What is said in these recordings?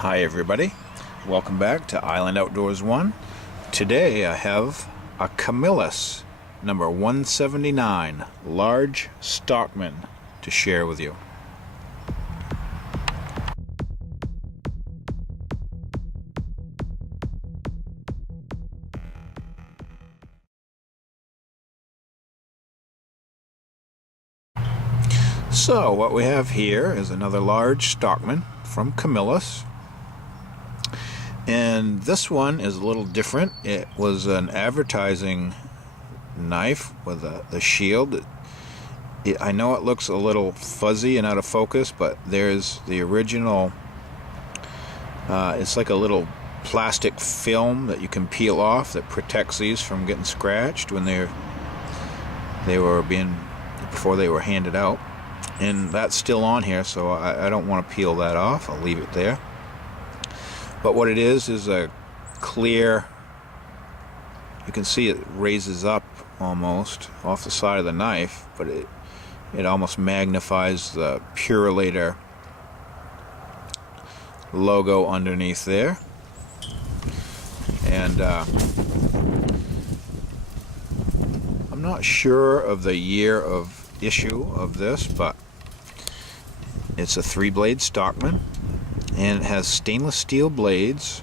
Hi everybody, welcome back to Island Outdoors 1. Today I have a Camillus number 179 large Stockman to share with you. So what we have here is another large Stockman from Camillus. And this one is a little different. It was an advertising knife with the shield. I know it looks a little fuzzy and out of focus, but there's the original. It's like a little plastic film that you can peel off that protects these from getting scratched when before they were handed out. And that's still on here, so I don't want to peel that off. I'll leave it there. But what it is a clear, you can see it raises up almost off the side of the knife, but it almost magnifies the Purolator logo underneath there. And I'm not sure of the year of issue of this, but it's a 3-blade Stockman. And it has stainless steel blades.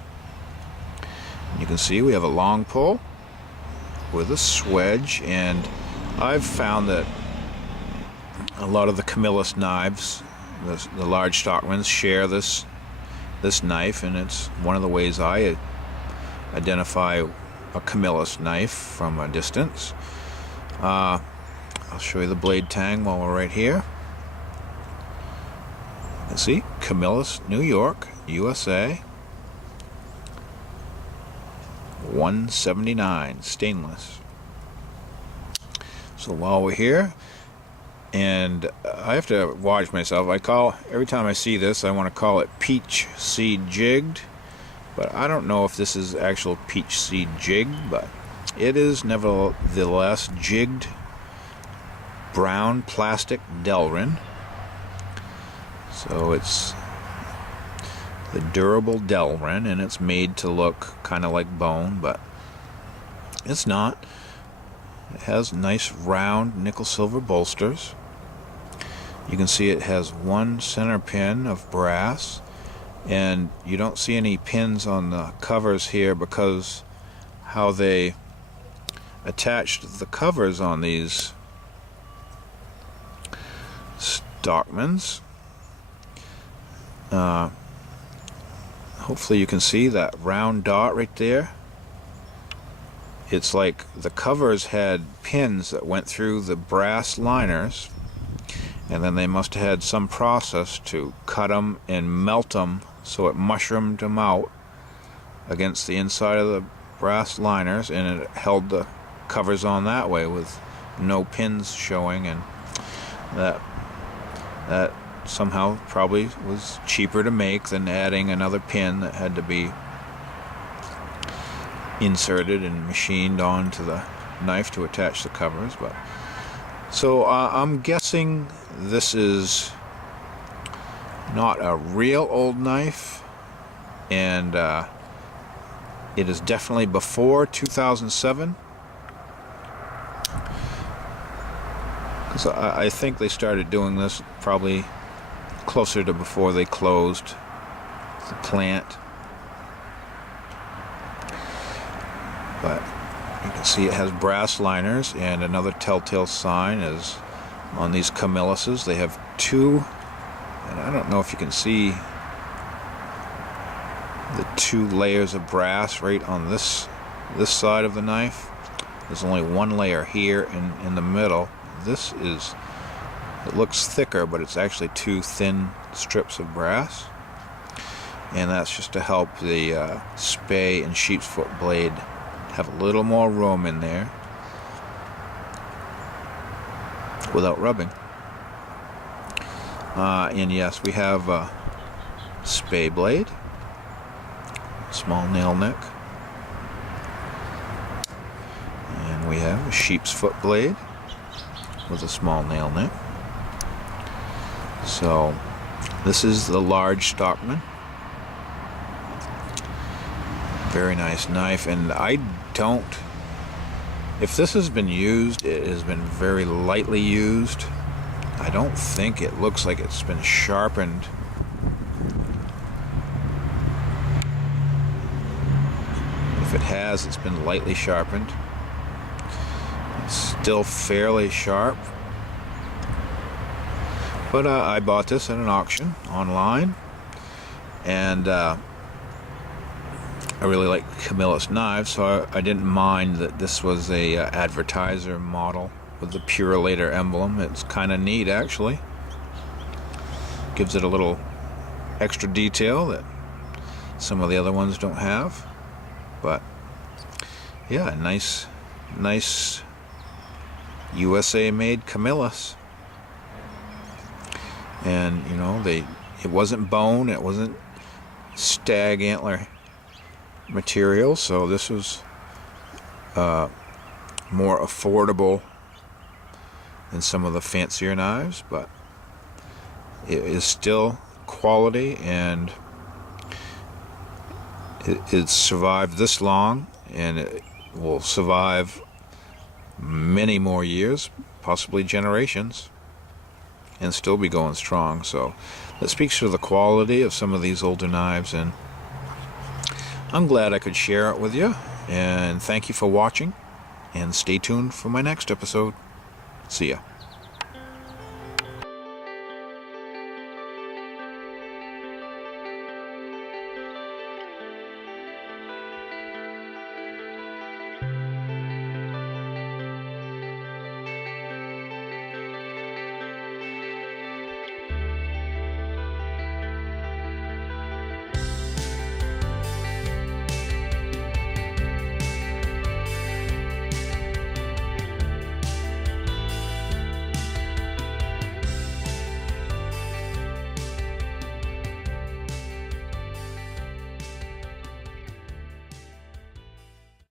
You can see we have a long pull with a swedge, and I've found that a lot of the Camillus knives, the large Stockmans, share this knife, and it's one of the ways I identify a Camillus knife from a distance. I'll show you the blade tang while we're right here. Let's see, Camillus, New York, USA, 179, stainless. So while we're here, and I have to watch myself, every time I see this, I want to call it peach seed jigged, but I don't know if this is actual peach seed jigged, but it is nevertheless jigged brown plastic Delrin. So it's the durable Delrin, and it's made to look kind of like bone, but it's not. It has nice round nickel silver bolsters. You can see it has one center pin of brass, and you don't see any pins on the covers here because how they attached the covers on these Stockmans. Hopefully you can see that round dot right there. It's like the covers had pins that went through the brass liners, and then they must have had some process to cut them and melt them so it mushroomed them out against the inside of the brass liners, and it held the covers on that way with no pins showing, and that somehow probably was cheaper to make than adding another pin that had to be inserted and machined onto the knife to attach the covers. But so I'm guessing this is not a real old knife, and it is definitely before 2007, because I think they started doing this probably closer to before they closed the plant. But you can see it has brass liners, and another telltale sign is on these Camilluses they have two, and I don't know if you can see the 2 layers of brass right on this side of the knife. There's only one layer here in the middle. It looks thicker, but it's actually 2 thin strips of brass, and that's just to help the spey and sheepsfoot blade have a little more room in there without rubbing. And yes, we have a spey blade, small nail neck, and we have a sheepsfoot blade with a small nail neck. So this is the large Stockman. Very nice knife, and I don't... If this has been used, it has been very lightly used. I don't think it looks like it's been sharpened. If it has, it's been lightly sharpened. It's still fairly sharp. But I bought this at an auction online, and I really like Camillus knives, so I didn't mind that this was a advertiser model with the Purolator emblem. It's kind of neat, actually. Gives it a little extra detail that some of the other ones don't have. But yeah, nice USA made Camillus. And you know, it wasn't bone, it wasn't stag antler material, so this was more affordable than some of the fancier knives, but it is still quality, and it's survived this long, and it will survive many more years, possibly generations, and still be going strong. So that speaks to the quality of some of these older knives, and I'm glad I could share it with you. And thank you for watching, and stay tuned for my next episode. See ya.